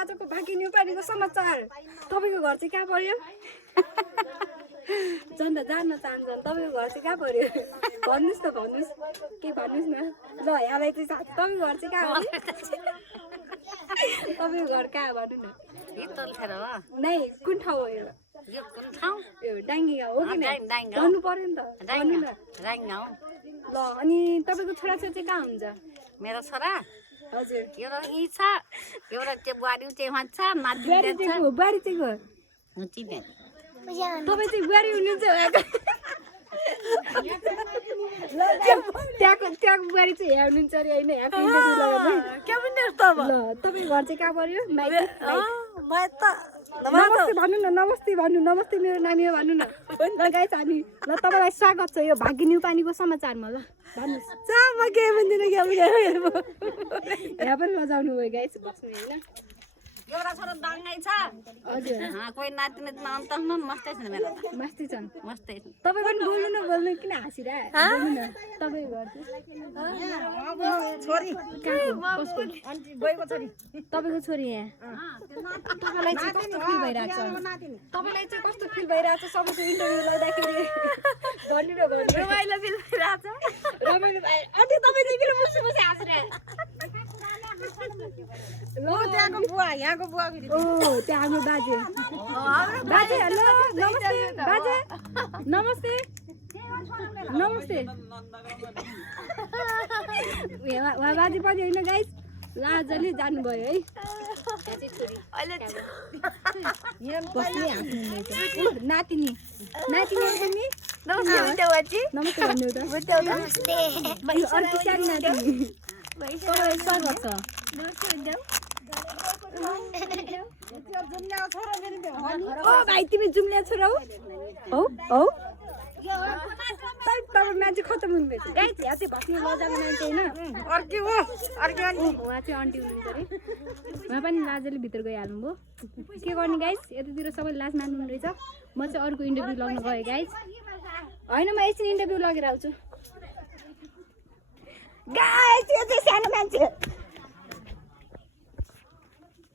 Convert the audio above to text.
आजको बाँकी नेपालीको समाचार। तपाईको घर चाहिँ कहाँ पर्यो? जनता जान्न चाहन्छन् तपाईको घर चाहिँ कहाँ पर्यो? भन्नुस् न भन्नुस्। के भन्नुस् न। ल यहाँलाई चाहिँ तपाईको घर चाहिँ कहाँ हो? तपाईको घर कहाँ हो भन्नु न। नै कुन ठाउँ हो यो? यो कुन ठाउँ? यो डाङ्गी गाउँ हो कि नै? भन्नु पर्यो नि त। भन्नु न। ल अनि तपाईको छोराछोरी चाहिँ कहाँ हुन्छ? मेरो छोरा हजुर एउटा यी छ एउटा त्यो बुहारी चाहिँ वहाँ छ माथि बुहारी चाहिँ को? बुहारी चाहिँ को? तपाईँ चाहिँ बुहारी हुनुहुन्छ त्यहाँको बुहारी चाहिँ यहाँ हुनुहुन्छ अरे होइन यहाँको इन्टरभ्यू लगाउने के भन्ने त ल तपाईँको घर चाहिँ कहाँ पर्यो? माइती म त नमस्ते भन्नु न नमस्ते भन्नु नमस्ते मेरो नानी हो भन्नु न ल गाइस हामी ल तपाईँलाई स्वागत छ यो भाग्य न्युपानीको समाचारमा ल भन्नुहोस् म के भन्दिनँ के यहाँ पनि लजाउनु भयो गाइस बस्नु होइन एउटा छोरा दाङ्गै छ हजुर कोही नाति नातिना अन्त मस्तै छ मेरो त मस्ती छन् मस्तै छ तपाईँ पनि बोल्नु न बोल्नु किन हाँसिरह बोल्नु न तपाईँको घर चाहिँ छोरी कसको गएको छोरी तपाईँको छोरी यहाँ तपाईँलाई चाहिँ कस्तो फिल भइरहेको छ तपाईँलाई चाहिँ कस्तो फिल भइरहेको छ सबैको इन्टरभ्यू गर्दाखेरि भन्नु न भन्नु रमाइलो फिल भइरहेछ रमाइलो भाइ अनि तपाईँ चाहिँ किन मुसी मुसी हाँसिरह त्यहाँको बुवा यहाँको बुवा ओ त्यहाँ हाम्रो बाजे बाजे हेलो नमस्ते बाजे नमस्ते नमस्ते उहाँ बाजे पनि होइन गाइस लाजले जानुभयो है नातिनी नातिनी पनि नमस्ते भन्नु त अर्को सानो नातिनी तपाईँलाई स्वागत छ ओ भाइ तिमी जुम्ल्या छोरा हौ हौ तपाईँ मान्छे खतम हुनुभएछ गाई यहाँ चाहिँ भस्ने लजाको मान्छे होइन उहाँ चाहिँ आन्टी हुनुहुन्छ अरे उहाँ पनि लाजले भित्र गइहाल्नु भयो के गर्ने गाइस यतातिर सबै लाज मान्नु रहेछ म चाहिँ अर्को इन्टरभ्यू लगाउनु गएँ गाइस होइन म एकछिन इन्टरभ्यू लगेर आउँछु गाइस यो चाहिँ सानो मान्छे